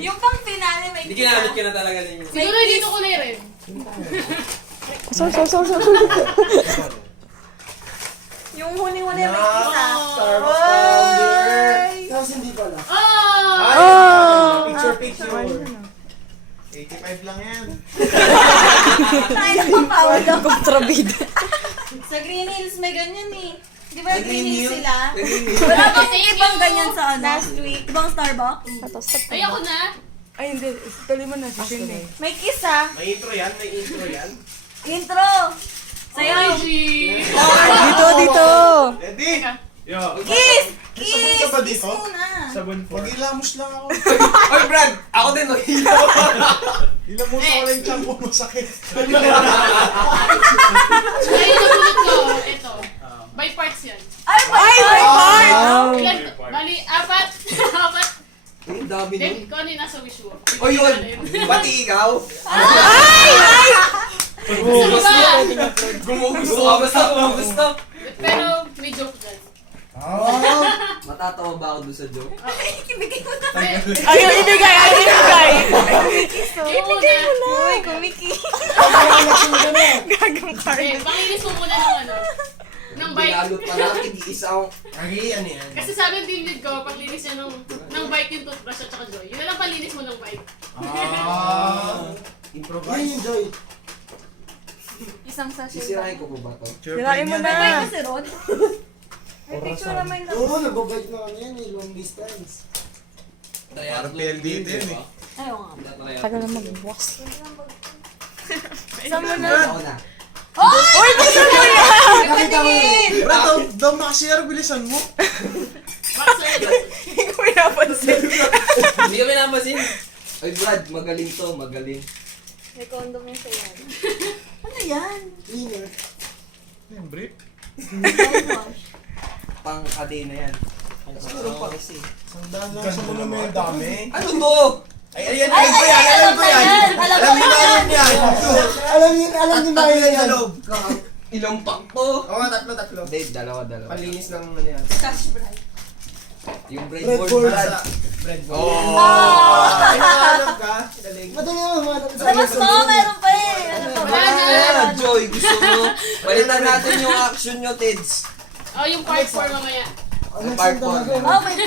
Yung pang finale may Hindi ginamit ko na talaga din yun. Siguro dito ko na rin. Sorry. Yung huling-huli may kisa. Starbucks founder. Tapos hindi pala. Oh! Picture. 85 lang yan. Tayo na pang Paolo. Kontrabida. Sa Green Hills may ganyan eh. Di ba Green Hills sila? Naging- Wala bang Thank ibang you. ganyan sa ano? Last week. Ibang Starbucks? Ay, ako na. Ay, hindi. Tuloy mo na si Shin eh. May kisa. May intro yan. Intro. Sayo. Ay, G. Dito. Ready? Yo. Kiss! Sabon ka ba dito? Kiss muna. Sabon po. Mag-ilamos lang ako. Oy, Brad! Ako din, mahilo. Ilamos ako lang yung tiyan mo. Masakit. Ay, nabulot ko. Ito. By parts yan. Ay, my heart! Ilan? Bali, apat. Apat. Ang dami nun. Then, kung ano yung nasa wish mo. O yun! Pati ikaw! Gusto ba? Gumugusto ka basta gumugusto. Pero may joke dyan. Matatawa ba ako doon sa joke? Ibigay mo na. Ayaw ibigay. Ibigay mo na. Uy, kumiki. Gagang card. Eh, pakinis mo muna ng ano. Ng bike. Binalot pa lang, tig-isa akong... Ano yan? Kasi sabi ng team lead ko, paglinis niya ng bike yung toothbrush at saka Joy. Yun na lang palinis mo ng bike. Improvise. Yung Joy. Isang sachet. Sisirahin ko po ba to? Sirain mo May na. kasi Rod. May picture naman lang. Oo, nagbabike na ano yan eh. Long distance. Parang PLDT yun eh. Ayaw nga. Tagal na magbukas. Saan mo na? Ako na. Uy, buksan mo yan! Nakita ko eh. Brad, daw makashare. Bilisan mo. Hindi ko pinapansin. Hindi kami napasin. Oy, Brad, magaling to, magaling. May condom yung sayo. Ano yan? Cleaner. Yung brief. Pang kadena yan. Siguro pa kasi. Sandaan lang sa muna mo yung dami. Ano to? Ay, alam ko yan. Alam ko yan! Alam ni Mayo yan. Ilang pack to? Oo nga, tatlo. Hindi, dalawa. Palinis ng ano yan. Cash bribe. Yung breadboard, Brad. Breadboard. Oh! Alam ka? Madali naman. Labas mo! Meron pa eh! Ano pa ba? Wala na. Ah, Joy, gusto mo? Balitan natin yung action nyo, Tids. Oh, yung part 4 mamaya. Ang part 4. Oh, may